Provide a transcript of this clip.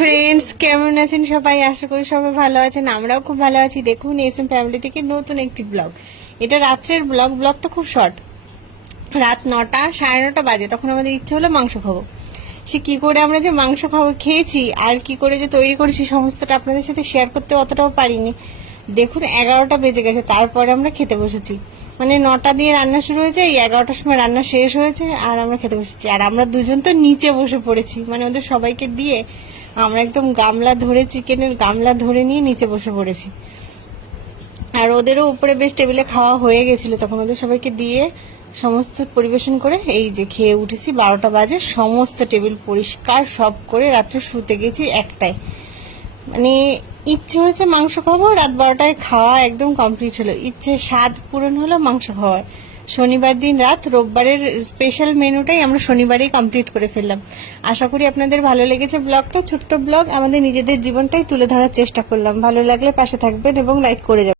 Friends, কেমন আছেন সবাই? আশা করি সবাই ভালো আছেন, আমরাও খুব ভালো আছি। দেখুন এসএম ফ্যামিলি থেকে নতুন একটি ব্লগ। এটা রাত্রের ব্লগটা খুব শর্ট। রাত 9টা 9:30 বাজে, তখন আমাদের ইচ্ছে হলো মাংস খাবো। সে কি করে আমরা যে মাংস খাবো খেয়েছি আর কি করে যে তৈরি করেছি সমস্তটা আপনাদের সাথে শেয়ার করতে অতটাও পারিনি। দেখুন 11টা বেজে গেছে, তারপরে আমরা খেতে বসেছি। মানে 9টা দিয়ে রান্না শুরু হয়েছে, এই 11টার সময় রান্না শেষ হয়েছে আর আমরা খেতে বসেছি। আর আমরা দুজন তো নিচে বসে পড়েছি, মানে ওদের সবাইকে দিয়ে আমরা একদম গামলা ধরে, চিকেনের গামলা ধরে নিয়ে নিচে বসে পড়েছি। আর ওদেরও উপরে বেশ টেবিলে খাওয়া হয়ে গেছিল, তখন ওদের সবাইকে দিয়ে সমস্ত পরিবেশন করে এই যে খেয়ে উঠেছি। 12টা বাজে, সমস্ত টেবিল পরিষ্কার সব করে রাত্রে শুতে গেছি 1টায়। মানে ইচ্ছে হয়েছে মাংস খাবো, রাত 12টায় খাওয়া একদম কমপ্লিট হলো, ইচ্ছে স্বাদ পূরণ হলো মাংস খাওয়ার। শনিবার দিন রাত, রোববারের স্পেশাল মেনুটাই আমরা শনিবারেই কমপ্লিট করে ফেললাম। আশা করি আপনাদের ভালো লেগেছে ব্লগটা। ছোট্ট ব্লগ, আমাদের নিজেদের জীবনটাই তুলে ধরার চেষ্টা করলাম। ভালো লাগলে পাশে থাকবেন এবং লাইক করে যাবেন।